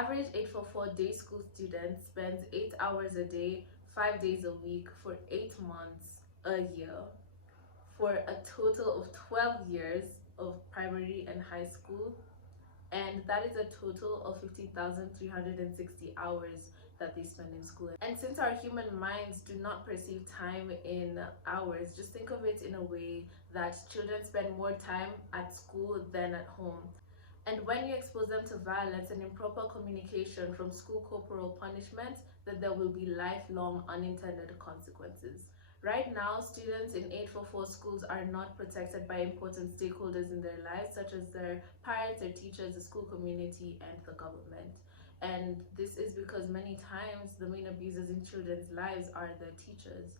average 844 day school student spends 8 hours a day, 5 days a week for 8 months a year for a total of 12 years of primary and high school, and that is a total of 15,360 hours that they spend in school. And since our human minds do not perceive time in hours, just think of it in a way that children spend more time at school than at home. And when you expose them to violence and improper communication from school corporal punishment, then there will be lifelong unintended consequences. Right now, students in 844 schools are not protected by important stakeholders in their lives, such as their parents, their teachers, the school community, and the government. And this is because many times the main abusers in children's lives are their teachers.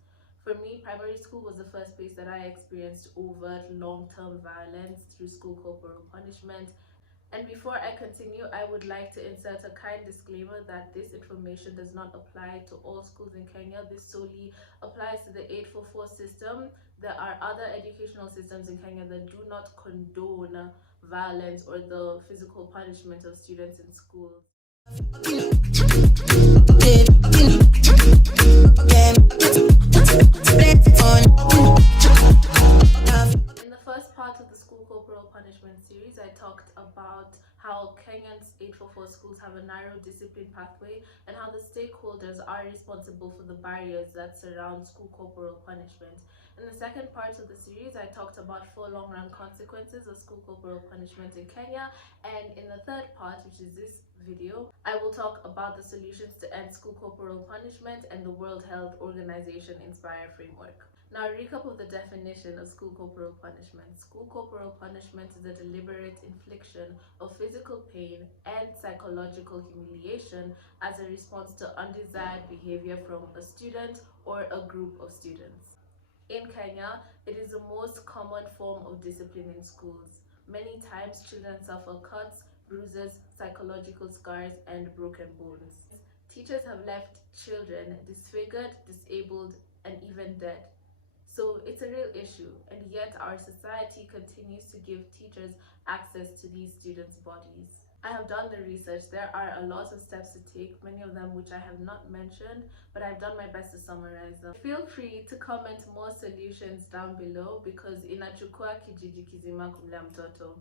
For me, primary school was the first place that I experienced overt long-term violence through school corporal punishment. And before I continue, I would like to insert a kind disclaimer that this information does not apply to all schools in Kenya. This solely applies to the 844 system. There are other educational systems in Kenya that do not condone violence or the physical punishment of students in schools. In the first part of the school corporal punishment series, I talked about how Kenyan's 844 schools have a narrow discipline pathway and how the stakeholders are responsible for the barriers that surround school corporal punishment. In the second part of the series, I talked about 4 long-run consequences of school corporal punishment in Kenya, and in the third part, which is this video, I will talk about the solutions to end school corporal punishment and the World Health Organization Inspire framework. Now, a recap of the definition of school corporal punishment. School corporal punishment is a deliberate infliction of physical pain and psychological humiliation as a response to undesired behavior from a student or a group of students. In Kenya, it is the most common form of discipline in schools. Many times, children suffer cuts, bruises, psychological scars, and broken bones. Teachers have left children disfigured, disabled, and even dead. So it's a real issue, and yet our society continues to give teachers access to these students' bodies. I have done the research. There are a lot of steps to take, many of them which I have not mentioned, but I've done my best to summarize them. Feel free to comment more solutions down below because inachukua kijiji kizima kumlea mtoto.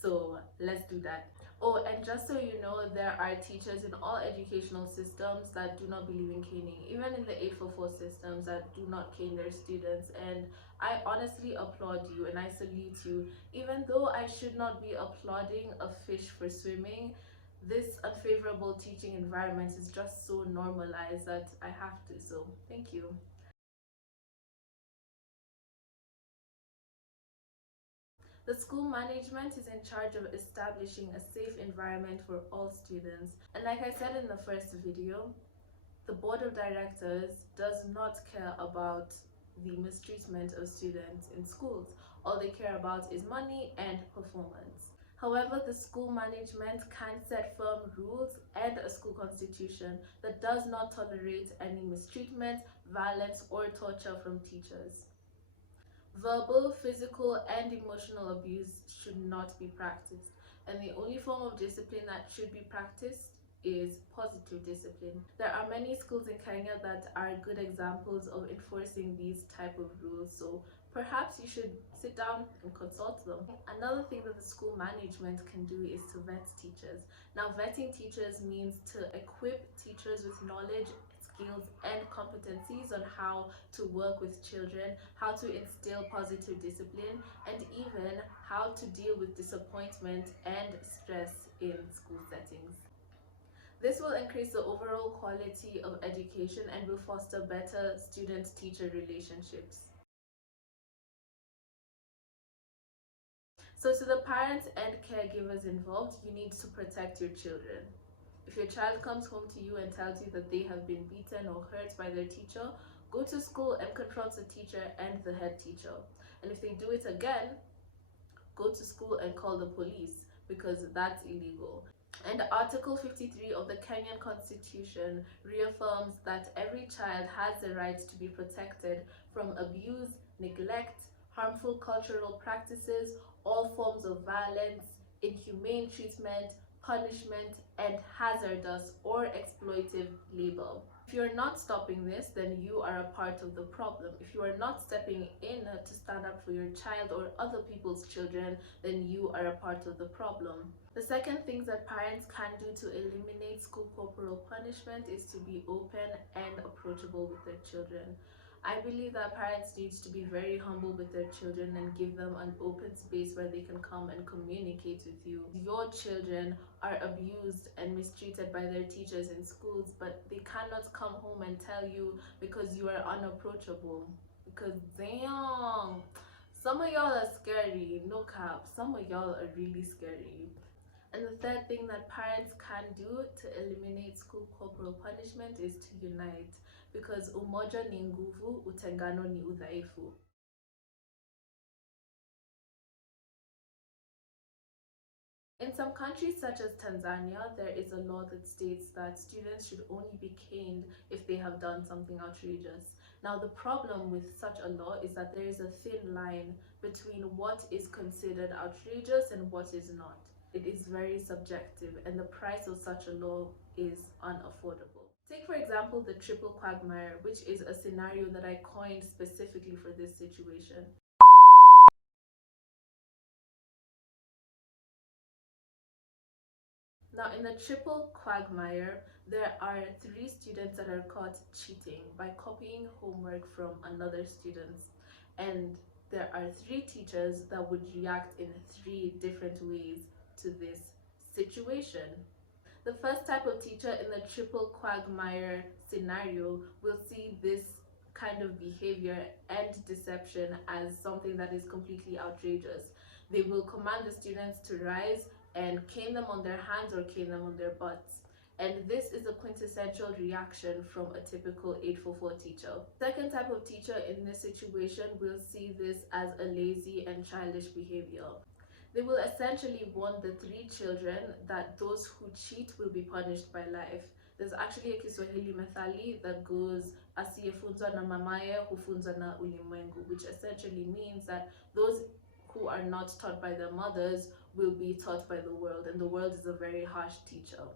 So let's do that. Oh, and just so you know, there are teachers in all educational systems that do not believe in caning, even in the 844 systems that do not cane their students. And I honestly applaud you and I salute you. Even though I should not be applauding a fish for swimming, this unfavorable teaching environment is just so normalized that I have to. So thank you. The school management is in charge of establishing a safe environment for all students. And like I said in the first video, the board of directors does not care about the mistreatment of students in schools. All they care about is money and performance. However, the school management can set firm rules and a school constitution that does not tolerate any mistreatment, violence, or torture from teachers. Verbal, physical, and emotional abuse should not be practiced, and the only form of discipline that should be practiced is positive discipline. There are many schools in Kenya that are good examples of enforcing these type of rules, so perhaps you should sit down and consult them. Another thing that the school management can do is to vet teachers. Now, vetting teachers means to equip teachers with knowledge, skills, and competencies on how to work with children, how to instill positive discipline, and even how to deal with disappointment and stress in school settings. This will increase the overall quality of education and will foster better student-teacher relationships. So to the parents and caregivers involved, you need to protect your children. If your child comes home to you and tells you that they have been beaten or hurt by their teacher, go to school and confront the teacher and the head teacher. And if they do it again, go to school and call the police because that's illegal. And Article 53 of the Kenyan Constitution reaffirms that every child has the right to be protected from abuse, neglect, harmful cultural practices, all forms of violence, inhumane treatment, punishment, and hazardous or exploitive label. If you're not stopping this, then you are a part of the problem. If you are not stepping in to stand up for your child or other people's children, then you are a part of the problem. The second thing that parents can do to eliminate school corporal punishment is to be open and approachable with their children. I believe that parents need to be very humble with their children and give them an open space where they can come and communicate with you. Your children are abused and mistreated by their teachers in schools, but they cannot come home and tell you because you are unapproachable. Because damn, some of y'all are scary, no cap. Some of y'all are really scary. And the third thing that parents can do to eliminate school corporal punishment is to unite, because umoja ni nguvu, utengano ni udhaifu. In some countries such as Tanzania, there is a law that states that students should only be caned if they have done something outrageous. Now, the problem with such a law is that there is a thin line between what is considered outrageous and what is not. It is very subjective, and the price of such a law is unaffordable. Take, for example, the Triple Quagmire, which is a scenario that I coined specifically for this situation. Now, in the Triple Quagmire, there are 3 students that are caught cheating by copying homework from another student. And there are 3 teachers that would react in 3 different ways to this situation. The first type of teacher in the Triple Quagmire scenario will see this kind of behavior and deception as something that is completely outrageous. They will command the students to rise and cane them on their hands or cane them on their butts. And this is a quintessential reaction from a typical 844 teacher. Second type of teacher in this situation will see this as a lazy and childish behavior. They will essentially warn the 3 children that those who cheat will be punished by life. There's actually a Kiswahili methali that goes, asiyefunzwa na mamaye hufunzwa na ulimwengu, which essentially means that those who are not taught by their mothers will be taught by the world, and the world is a very harsh teacher.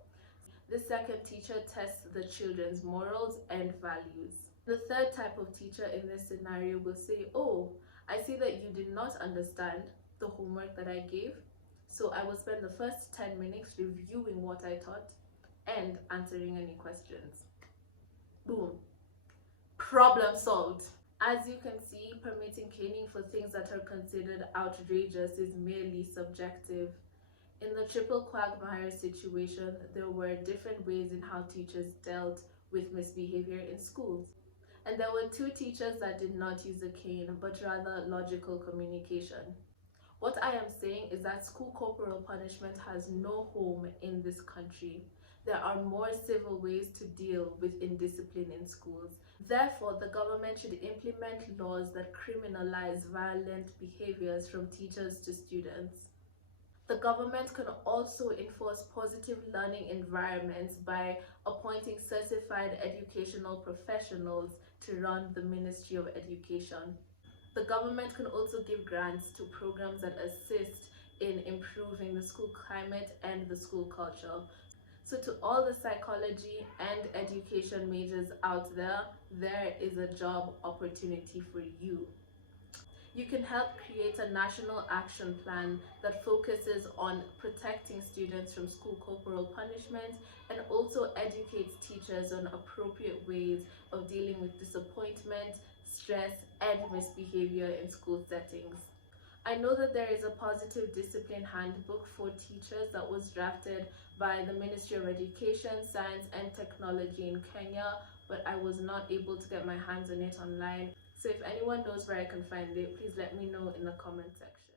The second teacher tests the children's morals and values. The third type of teacher in this scenario will say, oh, I see that you did not understand the homework that I gave, so I will spend the first 10 minutes reviewing what I taught and answering any questions. Boom. Problem solved. As you can see, permitting caning for things that are considered outrageous is merely subjective. In the Triple Quagmire situation, there were different ways in how teachers dealt with misbehavior in schools. And there were 2 teachers that did not use a cane, but rather logical communication. What I am saying is that school corporal punishment has no home in this country. There are more civil ways to deal with indiscipline in schools. Therefore, the government should implement laws that criminalize violent behaviors from teachers to students. The government can also enforce positive learning environments by appointing certified educational professionals to run the Ministry of Education. The government can also give grants to programs that assist in improving the school climate and the school culture. So to all the psychology and education majors out there, there is a job opportunity for you. You can help create a national action plan that focuses on protecting students from school corporal punishment and also educates teachers on appropriate ways of dealing with disappointment, stress, and misbehavior in school settings. I know that there is a positive discipline handbook for teachers that was drafted by the Ministry of Education, Science and Technology in Kenya, but I was not able to get my hands on it online. So if anyone knows where I can find it, please let me know in the comment section.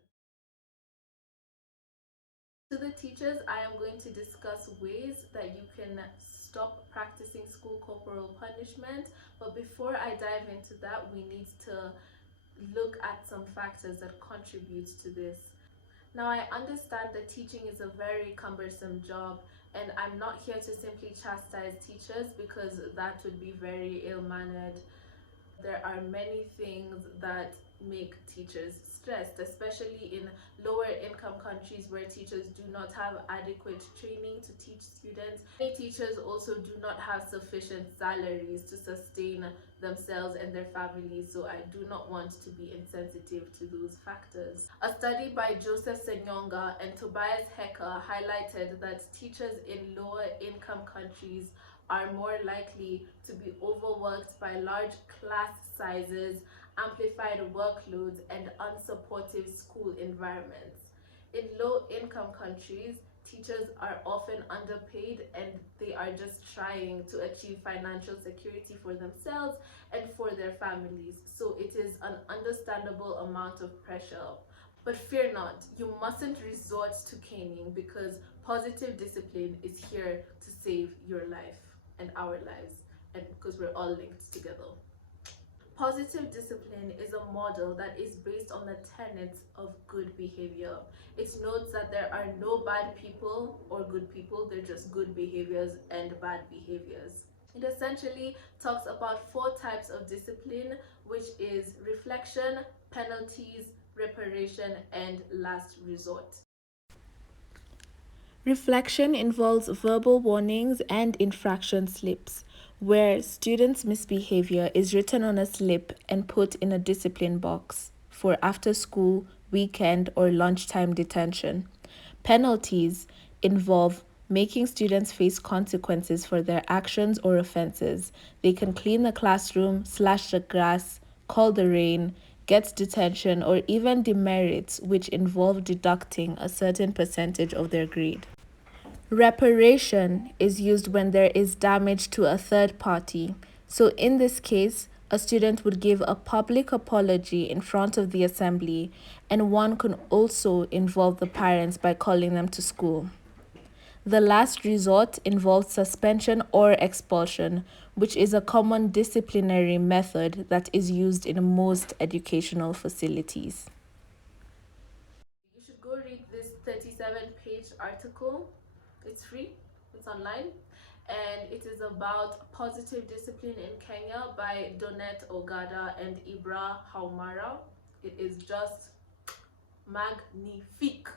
To the teachers, I am going to discuss ways that you can stop practicing school corporal punishment. But before I dive into that, we need to look at some factors that contribute to this. Now, I understand that teaching is a very cumbersome job, and I'm not here to simply chastise teachers because that would be very ill-mannered. There are many things that make teachers stressed, especially in lower income countries where teachers do not have adequate training to teach students. Many teachers also do not have sufficient salaries to sustain themselves and their families, so I do not want to be insensitive to those factors. A study by Ssenyonga and Tobias Hecker highlighted that teachers in lower income countries are more likely to be overworked by large class sizes, amplified workloads, and unsupportive school environments. In low income countries, teachers are often underpaid and they are just trying to achieve financial security for themselves and for their families. So it is an understandable amount of pressure. But fear not, you mustn't resort to caning because positive discipline is here to save your life and our lives, and because we're all linked together. Positive discipline is a model that is based on the tenets of good behavior. It notes that there are no bad people or good people, they're just good behaviors and bad behaviors. It essentially talks about 4 types of discipline, which is reflection, penalties, reparation, and last resort. Reflection involves verbal warnings and infraction slips, where students' misbehavior is written on a slip and put in a discipline box for after school, weekend, or lunchtime detention. Penalties involve making students face consequences for their actions or offenses. They can clean the classroom, slash the grass, call the rain, get detention, or even demerits, which involve deducting a certain percentage of their grade. Reparation is used when there is damage to a third party. So, in this case, a student would give a public apology in front of the assembly, and one can also involve the parents by calling them to school. The last resort involves suspension or expulsion, which is a common disciplinary method that is used in most educational facilities. You should go read this 37-page article. It's free, it's online, and it is about positive discipline in Kenya by Donnet, Ogada, and Ibra, Haumara. It is just magnifique.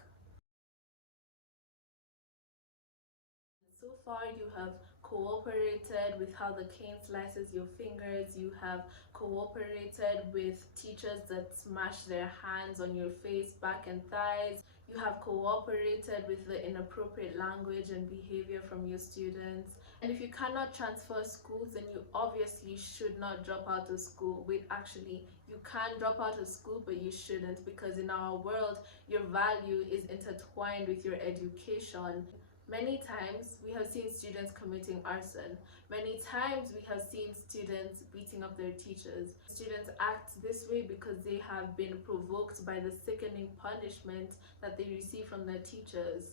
So far, you have cooperated with how the cane slices your fingers. You have cooperated with teachers that smash their hands on your face, back, and thighs. You have cooperated with the inappropriate language and behavior from your students. And if you cannot transfer schools, then you obviously should not drop out of school. Wait, actually, you can drop out of school, but you shouldn't, because in our world, your value is intertwined with your education. Many times we have seen students committing arson. Many times we have seen students beating up their teachers. Students act this way because they have been provoked by the sickening punishment that they receive from their teachers.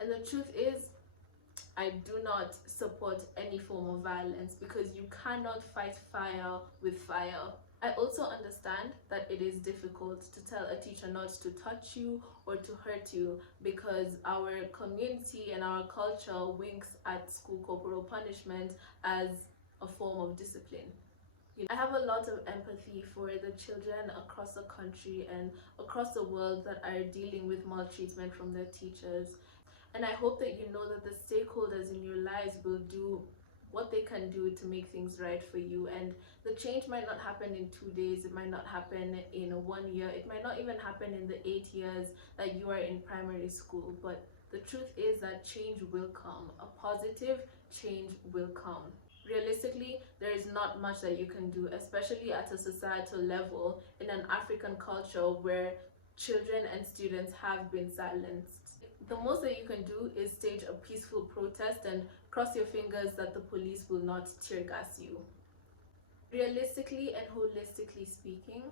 And the truth is, I do not support any form of violence because you cannot fight fire with fire. I also understand that it is difficult to tell a teacher not to touch you or to hurt you because our community and our culture winks at school corporal punishment as a form of discipline. I have a lot of empathy for the children across the country and across the world that are dealing with maltreatment from their teachers. And I hope that you know that the stakeholders in your lives will do what they can do to make things right for you. And the change might not happen in 2 days, it might not happen in 1 year, it might not even happen in the 8 years that you are in primary school. But the truth is that change will come. A positive change will come. Realistically, there is not much that you can do, especially at a societal level in an African culture where children and students have been silenced. The most that you can do is stage a peaceful protest and cross your fingers that the police will not tear gas you. Realistically and holistically speaking,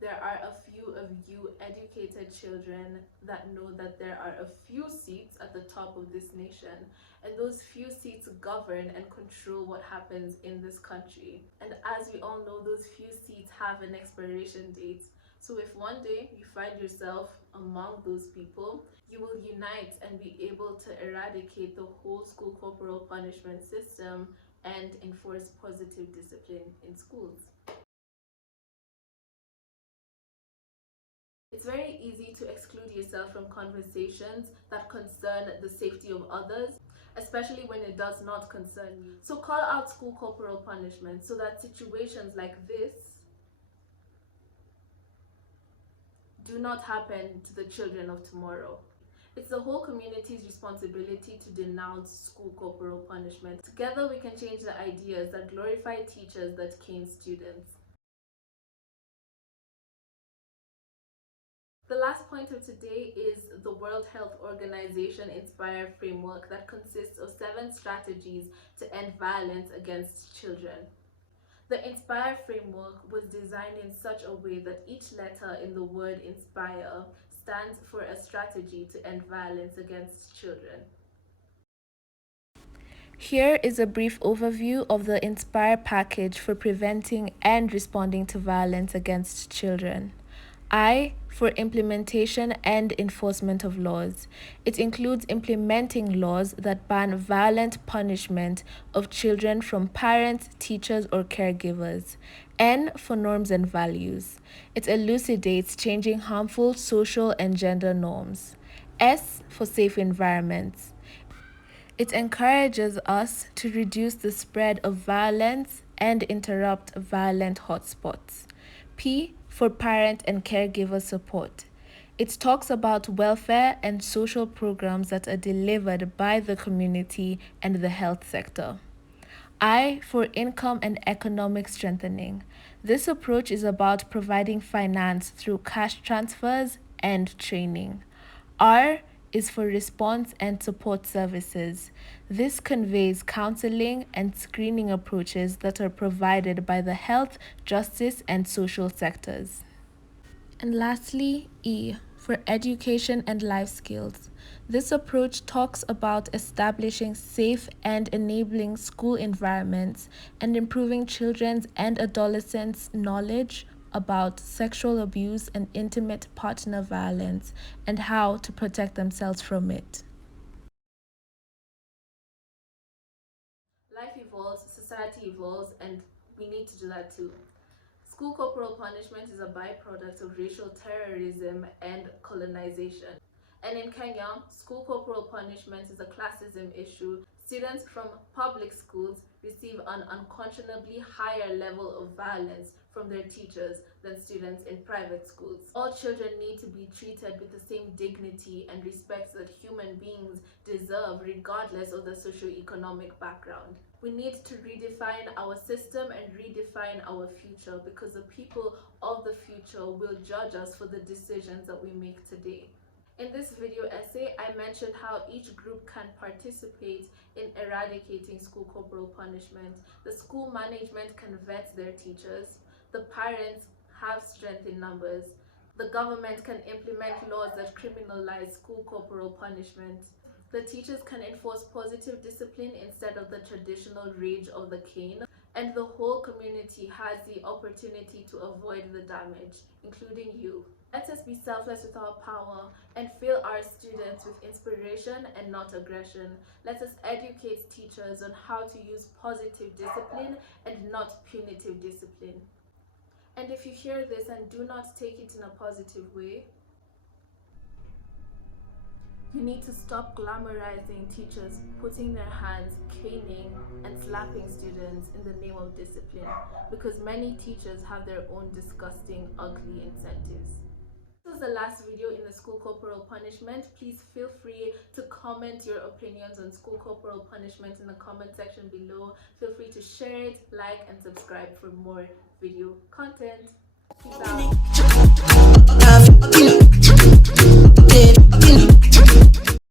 there are a few of you educated children that know that there are a few seats at the top of this nation, and those few seats govern and control what happens in this country. And as we all know, those few seats have an expiration date. So if one day you find yourself among those people, you will unite and be able to eradicate the whole school corporal punishment system and enforce positive discipline in schools. It's very easy to exclude yourself from conversations that concern the safety of others, especially when it does not concern you. So call out school corporal punishment so that situations like this do not happen to the children of tomorrow. It's the whole community's responsibility to denounce school corporal punishment. Together we can change the ideas that glorify teachers that cane students. The last point of today is the World Health Organization Inspire framework that consists of 7 strategies to end violence against children. The Inspire framework was designed in such a way that each letter in the word inspire stands for a strategy to end violence against children. Here is a brief overview of the Inspire package for preventing and responding to violence against children. I, for implementation and enforcement of laws. It includes implementing laws that ban violent punishment of children from parents, teachers, or caregivers. N, for norms and values. It elucidates changing harmful social and gender norms. S, for safe environments. It encourages us to reduce the spread of violence and interrupt violent hotspots. P, for parent and caregiver support. It talks about welfare and social programs that are delivered by the community and the health sector. I, for income and economic strengthening. This approach is about providing finance through cash transfers and training. R is for response and support services. This conveys counseling and screening approaches that are provided by the health, justice, and social sectors. And lastly, E, for education and life skills. This approach talks about establishing safe and enabling school environments and improving children's and adolescents' knowledge about sexual abuse and intimate partner violence and how to protect themselves from it. Life evolves, society evolves, and we need to do that too. School corporal punishment is a byproduct of racial terrorism and colonization. And in Kenya, school corporal punishment is a classism issue. Students from public schools receive an unconscionably higher level of violence from their teachers than students in private schools. All children need to be treated with the same dignity and respect that human beings deserve regardless of their socioeconomic background. We need to redefine our system and redefine our future because the people of the future will judge us for the decisions that we make today. In this video essay, I mentioned how each group can participate in eradicating school corporal punishment. The school management can vet their teachers. The parents have strength in numbers. The government can implement laws that criminalize school corporal punishment. The teachers can enforce positive discipline instead of the traditional rage of the cane. And the whole community has the opportunity to avoid the damage, including you. Let us be selfless with our power and fill our students with inspiration and not aggression. Let us educate teachers on how to use positive discipline and not punitive discipline. And if you hear this and do not take it in a positive way, you need to stop glamorizing teachers putting their hands, caning, and slapping students in the name of discipline, because many teachers have their own disgusting, ugly incentives. This is the last video in the school corporal punishment. Please feel free to comment your opinions on school corporal punishment in the comment section below. Feel free to share it, like, and subscribe for more video content. Peace out.